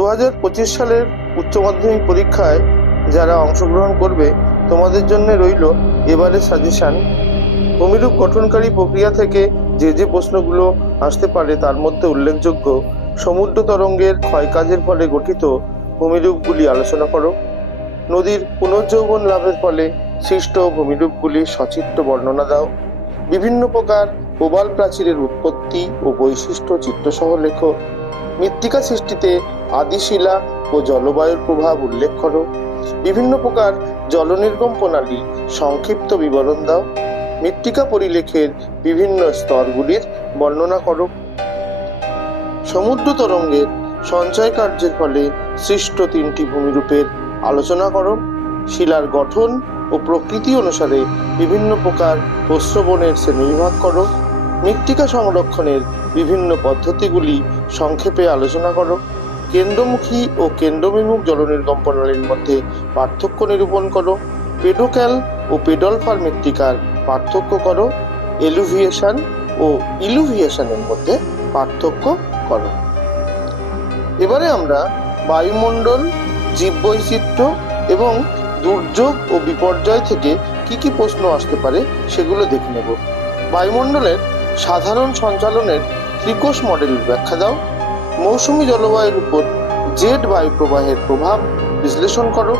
2025 সালের উচ্চ মাধ্যমিক পরীক্ষায় যারা অংশগ্রহণ করবে তোমাদের জন্য রইল এবারের সাজেশন। ভূমিরূপ গঠনকারী প্রক্রিয়া থেকে যে প্রশ্নগুলো আসতে পারে তার মধ্যে উল্লেখযোগ্য: সমুদ্র তরঙ্গের ক্ষয়কাজের ফলে গঠিত ভূমিরূপগুলি আলোচনা করো। নদীর পুনর্যৌবন লাভের ফলে সৃষ্ট ভূমিরূপগুলির সচিত্র বর্ণনা দাও। বিভিন্ন প্রকার প্রবাল প্রাচীরের উৎপত্তি ও বৈশিষ্ট্য চিত্রসহ লেখো। মৃত্তিকা সৃষ্টিতে আদিশিলা ও জলবায়ুর প্রভাব উল্লেখ করো। বিভিন্ন প্রকার জলনির্গম প্রণালী সংক্ষিপ্ত বিবরণ দাও। মৃত্তিকা পরিলেখের বিভিন্ন স্তরগুলির বর্ণনা করো। সমুদ্র তরঙ্গের সঞ্চয় কার্যের ফলে সৃষ্ট 3টি ভূমিরূপের আলোচনা করো। শিলার গঠন ও প্রকৃতি অনুসারে বিভিন্ন প্রকার প্রস্রবণের শ্রেণীবিভাগ করো। মৃত্তিকা সংরক্ষণের বিভিন্ন পদ্ধতিগুলি সংক্ষেপে আলোচনা করো। কেন্দ্রমুখী ও কেন্দ্রবিমুখ জলনির্গম প্রণালীর মধ্যে পার্থক্য নিরূপণ করো। পেডোক্যাল ও পেডলফার মৃত্তিকার পার্থক্য করো। এলুভিয়েশন ও ইলুভিয়েশনের মধ্যে পার্থক্য করো। এবারে আমরা বায়ুমণ্ডল, জীববৈচিত্র্য এবং দুর্যোগ ও বিপর্যয় থেকে কি প্রশ্ন আসতে পারে সেগুলো দেখে নেব। বায়ুমণ্ডলের সাধারণ সঞ্চালনের ত্রিকোষ মডেলের ব্যাখ্যা দাও। মৌসুমী জলবায়ুর উপর জেট বায়ু প্রবাহের প্রভাব বিশ্লেষণ করো।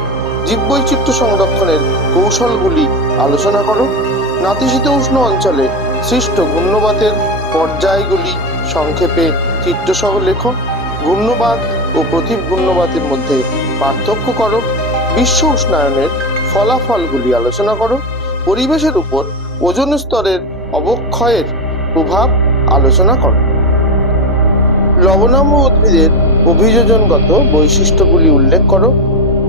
জীববৈচিত্র্য সংরক্ষণের কৌশলগুলি আলোচনা করো। নাতিশীতোষ্ণ অঞ্চলে সৃষ্ট ঘূর্ণবাতের পর্যায়গুলি সংক্ষেপে চিত্রসহ লেখো। ঘূর্ণবাত ও প্রতি ঘূর্ণবাতের মধ্যে পার্থক্য করো। বিশ্ব উষ্ণায়নের ফলাফলগুলি আলোচনা করো। পরিবেশের উপর ওজোন স্তরের অবক্ষয়ের প্রভাব আলোচনা করো। লবণাম্ল উদ্ভিদের অভিযোজনগত বৈশিষ্ট্যগুলি উল্লেখ করো।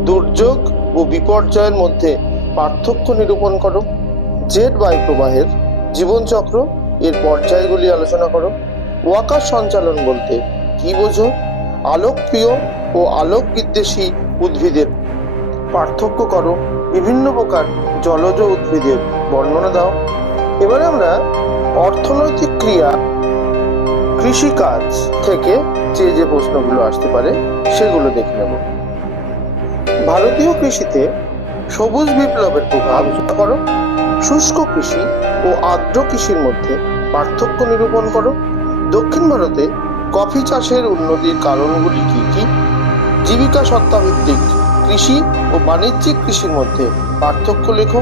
দুর্যোগ ও বিপর্যয়ের মধ্যে পার্থক্য নিরূপণ করো। জেট বায়ু প্রবাহের জীবনচক্র এর পর্যায়গুলি আলোচনা করো। ওয়াকার সঞ্চালন বলতে কি বোঝো? আলোকপ্রিয় ও আলোক বিদ্বেষী উদ্ভিদের পার্থক্য করো। বিভিন্ন প্রকার জলজ উদ্ভিদের বর্ণনা দাও। এবারে আমরা অর্থনৈতিক ক্রিয়া, কৃষিকাজ থেকে যে প্রশ্নগুলো আসতে পারে সেগুলো দেখে নেব। ভারতীয় কৃষিতে সবুজ বিপ্লবের প্রভাব আলোচনা করো। শুষ্ক কৃষি ও আর্দ্র কৃষির মধ্যে পার্থক্য নিরূপণ করো। দক্ষিণ ভারতে কফি চাষের উন্নতির কারণগুলি কি? জীবিকা সত্তাভিত্তিক কৃষি ও বাণিজ্যিক কৃষির মধ্যে পার্থক্য লেখো।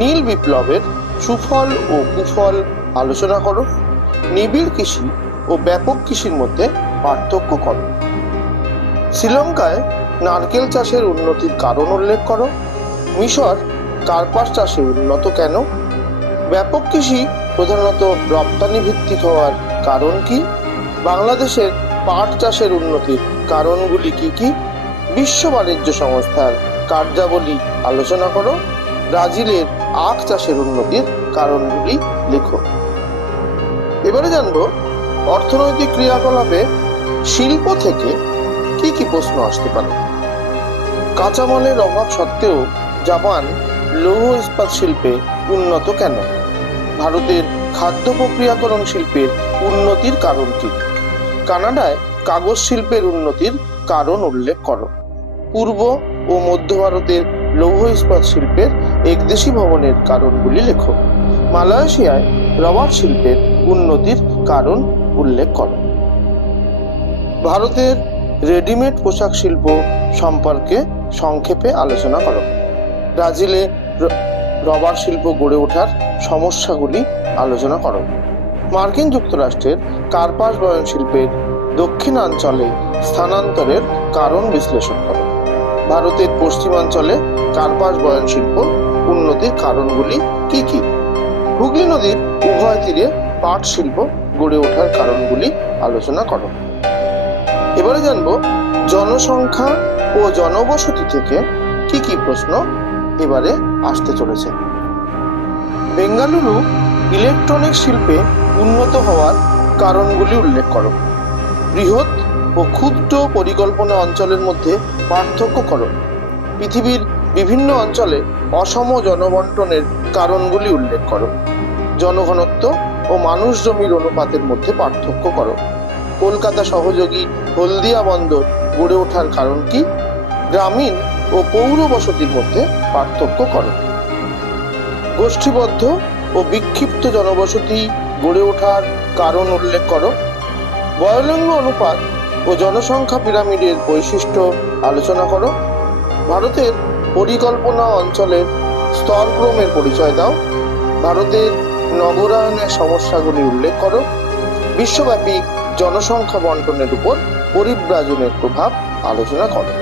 নীল বিপ্লবের সুফল ও কুফল আলোচনা করো। নিবিড় কৃষি ও ব্যাপক কৃষির মধ্যে পার্থক্য করো। শ্রীলঙ্কায় নারকেল চাষের উন্নতির কারণ উল্লেখ করো। মিশর কার্পাস চাষে উন্নত কেন? ব্যাপক কৃষি প্রধানত রপ্তানি ভিত্তিক হওয়ার কারণ কি? বাংলাদেশের পাট চাষের উন্নতির কারণগুলি কি? বিশ্ব বাণিজ্য সংস্থার কার্যাবলী আলোচনা করো। ব্রাজিলের আখ চাষের উন্নতির কারণগুলি লেখো। এবারে জানবো অর্থনৈতিক ক্রিয়াকলাপে শিল্প থেকে কি প্রশ্ন আসতে পারে। কাঁচামালের অভাব সত্ত্বেও জাপান লৌহ ইস্পাত শিল্পে উন্নত কেন? ভারতের খাদ্য প্রক্রিয়াকরণ শিল্পের উন্নতির কারণ কি? কানাডায় কাগজ শিল্পের উন্নতির কারণ উল্লেখ করো। পূর্ব ও মধ্য ভারতের লৌহ ইস্পাত শিল্পের একদেশী ভবনের কারণগুলি লেখো। মালয়েশিয়ায় রবার শিল্পের উন্নতির কারণ উল্লেখ করো। ভারতের রেডিমেড পোশাক শিল্প সম্পর্কে সংক্ষেপে আলোচনা করো। ব্রাজিলে রবার শিল্প গড়ে ওঠার সমস্যাগুলি আলোচনা করো। মার্কিন যুক্তরাষ্ট্রের কার্পাস বয়ন শিল্পের দক্ষিণাঞ্চলে স্থানান্তরের কারণ বিশ্লেষণ করো। ভারতের পশ্চিমাঞ্চলে কার্পাস বয়ন শিল্প উন্নতির কারণগুলি কি? হুগলি নদীর উভয় তীরে পাট শিল্প গড়ে ওঠার কারণগুলি আলোচনা করো। এবারে জানবো জনসংখ্যা ও জনবসতি থেকে কি প্রশ্ন এবারে আসতে চলেছে। বেঙ্গালুরু ইলেকট্রনিক শিল্পে উন্নত হওয়ার কারণগুলি উল্লেখ করো। বৃহৎ ও ক্ষুদ্র পরিকল্পনা অঞ্চলের মধ্যে পার্থক্য করো। পৃথিবীর বিভিন্ন অঞ্চলে অসম জনবন্টনের কারণগুলি উল্লেখ করো। জনঘনত্ব ও মানুষ জমির অনুপাতের মধ্যে পার্থক্য করো। কলকাতা সহযোগী হলদিয়া বন্দর গড়ে ওঠার কারণ কি? গ্রামীণ ও পৌর বসতির মধ্যে পার্থক্য করো। গোষ্ঠীবদ্ধ ও বিক্ষিপ্ত জনবসতি গড়ে ওঠার কারণ উল্লেখ করো। বয়লিঙ্গ অনুপাত ও জনসংখ্যা পিরামিডের বৈশিষ্ট্য আলোচনা করো। ভারতের পরিকল্পনা অঞ্চলের স্তরক্রমের পরিচয় দাও। ভারতের নগরায়নের সমস্যাগুলি উল্লেখ করো। বিশ্বব্যাপী জনসংখ্যা বন্টনের উপর পরিব্রাজনের প্রভাব আলোচনা করো।